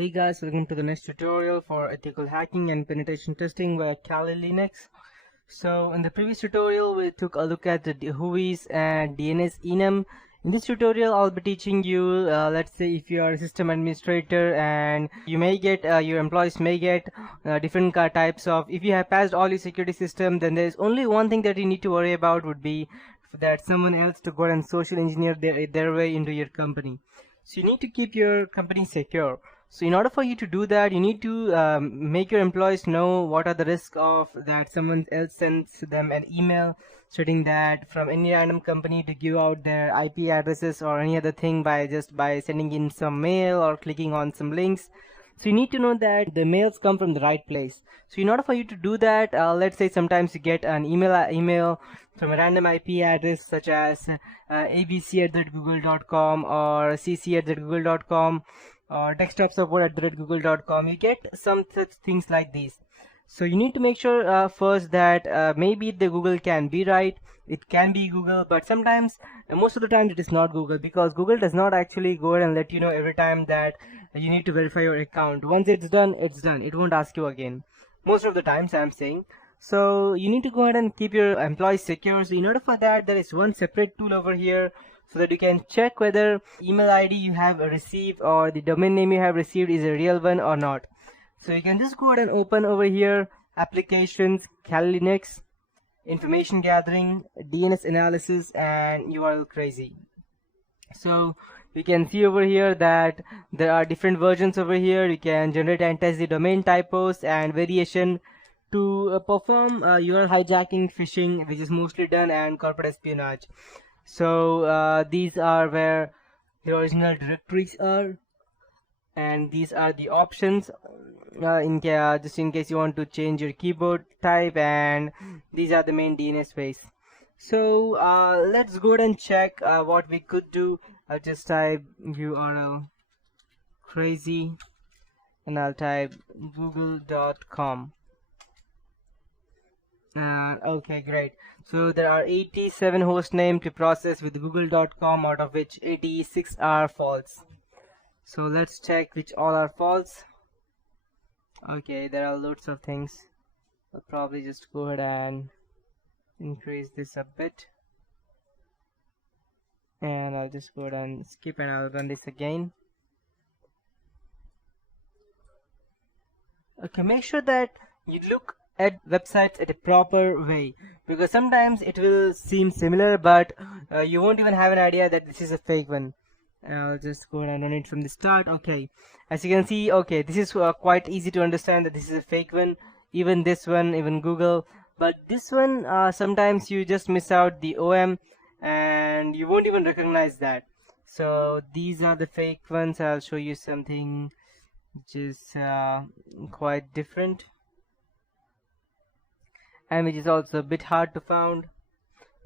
Hey guys, welcome to the next tutorial for ethical hacking and penetration testing via Kali Linux. So in the previous tutorial we took a look at the whois and DNS enum. In this tutorial I'll be teaching you, let's say if you are a system administrator and you may get, your employees may get different types of, if you have passed all your security system, then there is only one thing that you need to worry about would be that someone else to go and social engineer their way into your company. So you need to keep your company secure. So in order for you to do that, you need to make your employees know what are the risks of that someone else sends them an email stating that from any random company to give out their IP addresses or any other thing by just by sending in some mail or clicking on some links. So you need to know that the mails come from the right place. So in order for you to do that, let's say sometimes you get an email from a random IP address such as abc@google.com or cc@google.com or desktop support@google.com. You get some such things like these. So you need to make sure first that maybe the Google can be right. It can be Google, but sometimes, most of the time, it is not Google, because Google does not actually go ahead and let you know every time that you need to verify your account. Once it's done, it's done. It won't ask you again. Most of the times, I'm saying. So you need to go ahead and keep your employees secure. So in order for that, there is one separate tool over here so that you can check whether email ID you have received or the domain name you have received is a real one or not. So you can just go ahead and open over here applications, Kali Linux, information gathering, DNS analysis, and URLcrazy. So you can see over here that there are different versions over here. You can generate and test the domain typos and variation to perform URL hijacking, phishing, which is mostly done, and corporate espionage. So these are where the original directories are, and these are the options just in case you want to change your keyboard type, and these are the main DNS ways. So let's go ahead and check what we could do. I'll just type URLcrazy and I'll type google.com. Okay, great. So there are 87 host names to process with google.com, out of which 86 are false. So let's check which all are false. Okay, there are loads of things. I'll probably just go ahead and increase this a bit, and I'll just go ahead and skip and I'll run this again. Okay, make sure that you look at websites at a proper way, because sometimes it will seem similar, but you won't even have an idea that this is a fake one. I'll just go ahead and run it from the start. Okay, as you can see, okay, this is quite easy to understand that this is a fake one. Even this one, even Google, but this one sometimes you just miss out the OM and you won't even recognize that. So these are the fake ones. I'll show you something which is quite different and which is also a bit hard to find.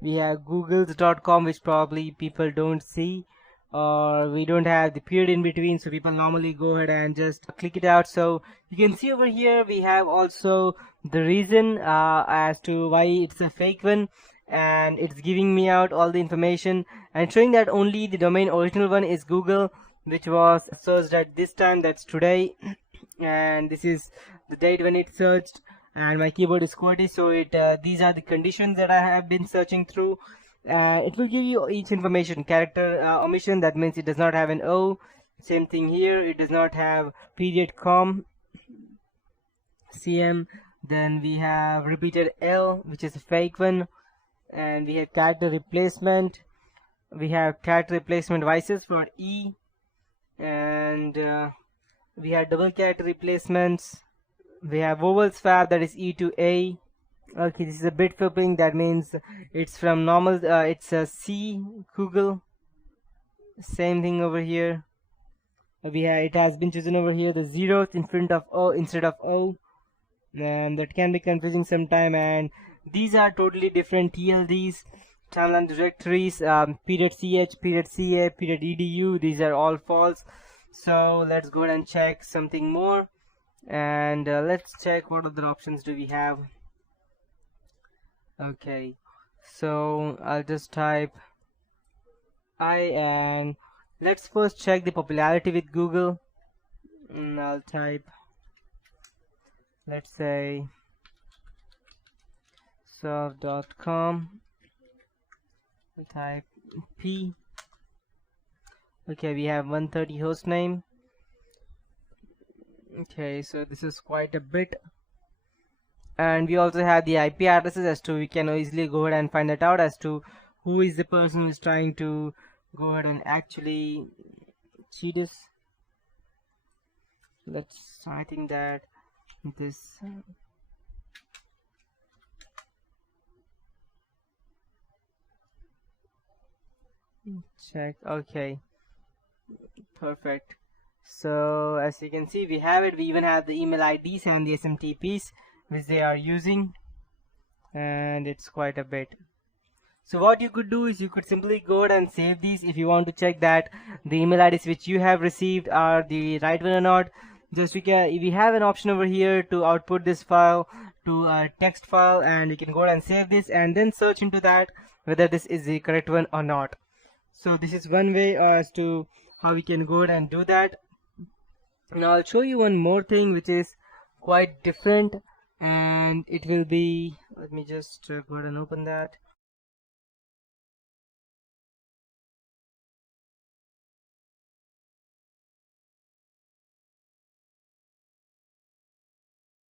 We have googles.com, which probably people don't see, or we don't have the period in between, so people normally go ahead and just click it out. So you can see over here we have also the reason as to why it's a fake one, and it's giving me out all the information and showing that only the domain original one is Google, which was searched at this time, that's today, and this is the date when it searched, and my keyboard is QWERTY, so these are the conditions that I have been searching through. It will give you each information. Character omission, that means it does not have an O. Same thing here, it does not have period com cm. Then we have repeated L, which is a fake one, and we have character replacement. We have character replacement vices for E, and we have double character replacements. We have vowel swap, that is E to A. Okay, this is a bit flipping, that means it's from normal, it's a C, Google. Same thing over here. It has been chosen over here, the zeros in front of O instead of O, and that can be confusing sometime. And these are totally different TLDs, timeline directories, .ch, .ca, .edu. These are all false. So let's go ahead and check something more, and let's check what other options do we have. Okay, so I'll just type I, and let's first check the popularity with Google. I'll type, let's say, surf.com, type p. Okay, we have 130 host name. Okay, so this is quite a bit, and we also have the IP addresses, as to we can easily go ahead and find that out as to who is the person who is trying to go ahead and actually cheat us. I think that this check. Okay, perfect. So as you can see, we have it. We even have the email IDs and the SMTPs which they are using, and it's quite a bit. So what you could do is you could simply go ahead and save these if you want to check that the email IDs which you have received are the right one or not. Just we have an option over here to output this file to a text file, and you can go ahead and save this and then search into that whether this is the correct one or not. So this is one way as to how we can go ahead and do that. Now I'll show you one more thing which is quite different, and it will be, let me just go ahead and open that.